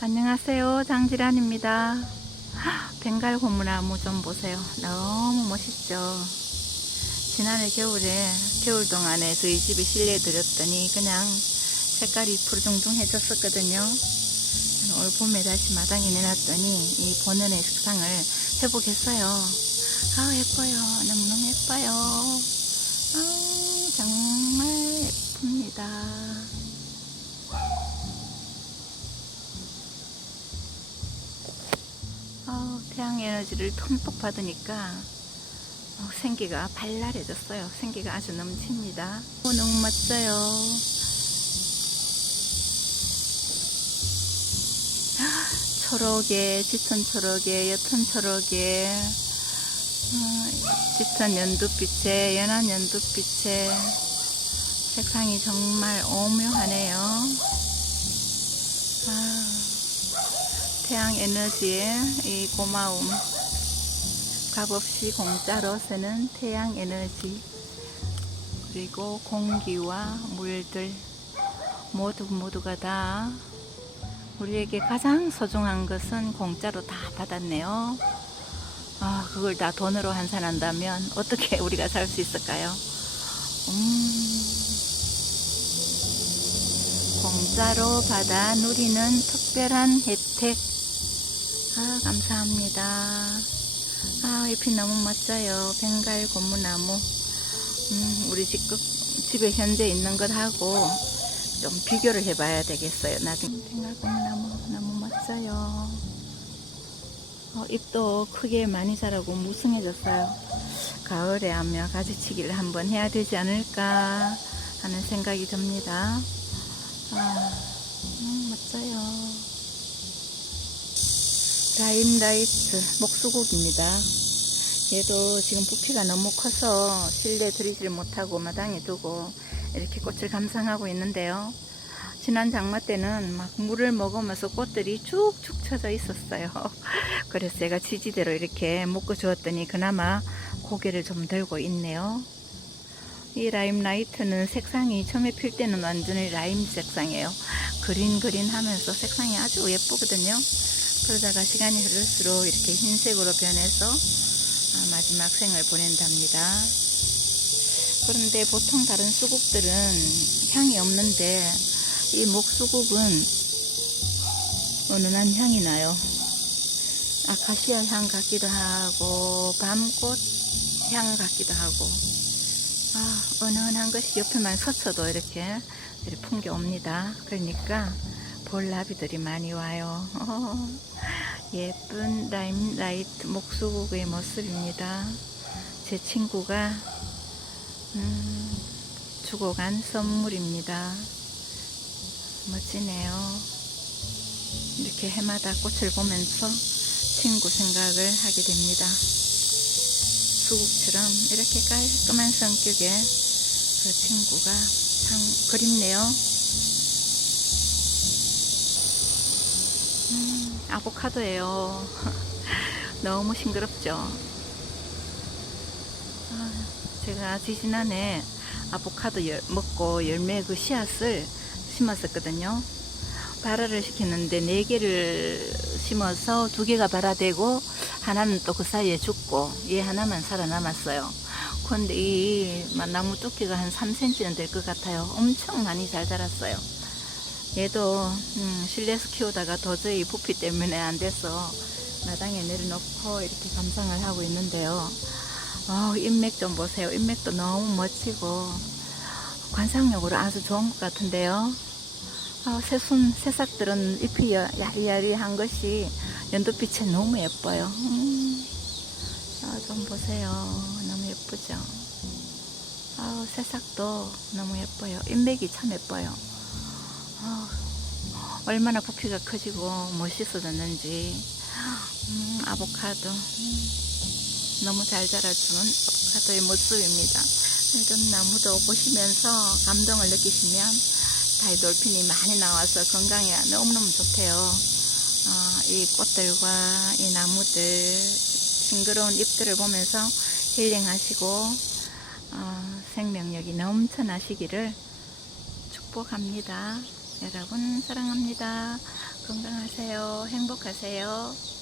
안녕하세요. 장지란입니다. 벵갈 고무나무 좀 보세요. 너무 멋있죠? 지난해 겨울에, 겨울 동안에 저희 집에 실내에 들였더니 그냥 색깔이 푸르둥둥해졌었거든요. 올 봄에 다시 마당에 내놨더니 이 본연의 색상을 회복했어요. 아, 예뻐요. 너무너무 예뻐요. 아, 정말 예쁩니다. 태양 에너지를 듬뿍 받으니까 어, 생기가 발랄해졌어요. 생기가 아주 넘칩니다. 어, 너무 멋져요. 초록에, 짙은 초록에, 옅은 초록에, 어, 짙은 연두빛에, 연한 연두빛에 색상이 정말 오묘하네요. 아. 태양 에너지의 이 고마움 값없이 공짜로 쓰는 태양 에너지 그리고 공기와 물들 모두 모두가 다 우리에게 가장 소중한 것은 공짜로 다 받았네요. 아, 그걸 다 돈으로 환산한다면 어떻게 우리가 살 수 있을까요? 음, 공짜로 받아 누리는 특별한 혜택. 아, 감사합니다. 아, 잎이 너무 멋져요. 벵갈 고무나무. 음, 우리 집, 집에 현재 있는 것하고 좀 비교를 해봐야 되겠어요. 나중에. 벵갈 고무나무 너무 멋져요. 어, 잎도 크게 많이 자라고 무성해졌어요. 가을에 하며 가지치기를 한번 해야 되지 않을까 하는 생각이 듭니다. 아, 음, 멋져요. 라임라이트 목수국입니다. 얘도 지금 부피가 너무 커서 실내 들이질 못하고 마당에 두고 이렇게 꽃을 감상하고 있는데요. 지난 장마 때는 막 물을 먹으면서 꽃들이 쭉쭉 쳐져 있었어요. 그래서 제가 지지대로 이렇게 묶어 주었더니 그나마 고개를 좀 들고 있네요. 이 라임 라이트는 색상이 처음에 필 때는 완전히 라임 색상이에요. 그린 그린 하면서 색상이 아주 예쁘거든요. 그러다가 시간이 흐를수록 이렇게 흰색으로 변해서 아, 마지막 생을 보낸답니다. 그런데 보통 다른 수국들은 향이 없는데 이 목수국은 은은한 향이 나요. 아카시아 향 같기도 하고 밤꽃 향 같기도 하고 아, 은은한 것이 옆에만 서쳐도 이렇게, 이렇게 풍겨옵니다. 그러니까 볼나비들이 많이 와요. 예쁜 라임 라이트 목수국의 모습입니다. 제 친구가 음, 주고 간 선물입니다. 멋지네요. 이렇게 해마다 꽃을 보면서 친구 생각을 하게 됩니다. 수국처럼 이렇게 깔끔한 성격의 그 친구가 참 그립네요. 아보카도예요. 너무 싱그럽죠. 아, 제가 지지난해 아보카도 열, 먹고 열매 그 씨앗을 심었었거든요. 발화를 시켰는데 네 개를 심어서 두 개가 발화되고 하나는 또 그 사이에 죽고 얘 하나만 살아남았어요. 그런데 이 나무 두께가 한 3cm는 될 것 같아요. 엄청 많이 잘 자랐어요. 얘도 음, 실내에서 키우다가 도저히 부피 때문에 안 돼서 마당에 내려놓고 이렇게 감상을 하고 있는데요. 어, 인맥 좀 보세요. 인맥도 너무 멋지고 관상력으로 아주 좋은 것 같은데요. 어, 새순 새싹들은 잎이 여- 야리야리한 것이 연두빛에 너무 예뻐요. 음, 아, 좀 보세요. 너무 예쁘죠? 아, 새싹도 너무 예뻐요. 인맥이 참 예뻐요. 아, 얼마나 부피가 커지고 멋있어졌는지. 음, 아보카도. 음, 너무 잘 자라주는 아보카도의 모습입니다. 이런 나무도 보시면서 감동을 느끼시면 다이돌핀이 많이 나와서 건강에 너무너무 좋대요. 어, 이 꽃들과 이 나무들, 싱그러운 잎들을 보면서 힐링하시고, 어, 생명력이 넘쳐나시기를 축복합니다. 여러분, 사랑합니다. 건강하세요. 행복하세요.